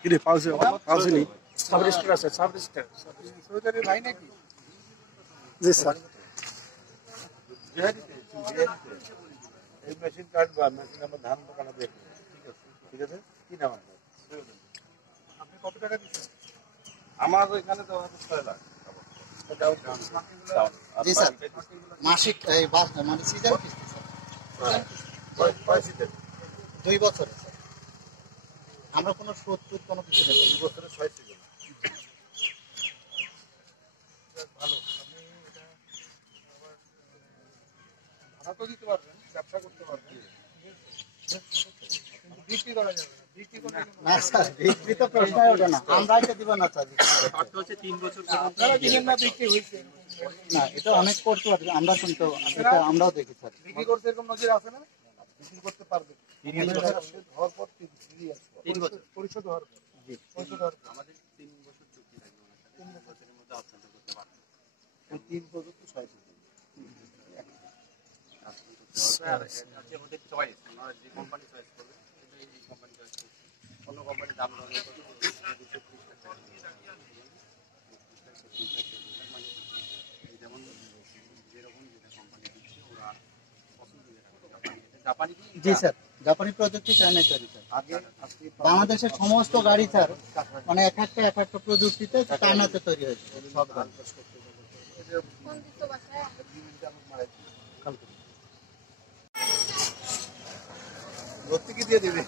কিরে পাউছে পাউছেনি sub registrar আছে sub registrar সৌদারি ভাই নাকি জি স্যার এই মেশিন কাটবা মেশিন আমার ধান কাটা দেখবে ঠিক আছে কি নাম আপনার আপনি কত টাকা দিচ্ছেন আমার এখানে তো 6 লাখ জি স্যার মাসিক এই মানে সিজন কিস্তি স্যার 2 বছর আমরা কোনো সুদ টুদ কোনো কিছু নেই 2 বছরের 6 সিজন ভালো আপনি এটা আবার ভাড়া তো দিতে পারবেন ব্যবসা করতে পারবেন কিন্তু বিক্রি করা যাবে না বিক্রি করলে না স্যার বিক্রি তো প্রশ্নই ওঠে না আমরাই তো দিব না স্যার শর্ত হচ্ছে 3 বছর আপনারা দিবেন না বিক্রি হইছে না এটা অনেক করতে পারবে আমরা কিন্তু এটা আমরাও দেখি স্যার বিক্রি করতে এরকম নজির আছে না বিক্রি করতে পারবে 3 বছর হওয়ার পর 3 বছর পরিশোধ হওয়ার পর জি পরিশোধ হওয়ার পর আমাদের 3 বছর চুক্তি থাকবে ওনার সাথে 3 বছরের মধ্যে অপশন করতে পারবে 3 বছর তো 6 সিজন আর আছে ওদের চয়েস আমরা যে কোম্পানি চয়েস করবে সেটা এই কোম্পানি চয়েস করবে অন্য কোম্পানি দাম ধরে 230 টাকা যেমন যেরকম যেটা কোম্পানি দিচ্ছে ওরা পছন্দ করে জাপানি জি স্যার জাপানি প্রযুক্তি চায়না তৈরি স্যার আগে বাংলাদেশের সমস্ত গাড়ি স্যার মানে এক একটা প্রযুক্তিতে চায়নাতে তৈরি হয়েছে সব গাড়ি ভর্তি কি দিয়ে দিবে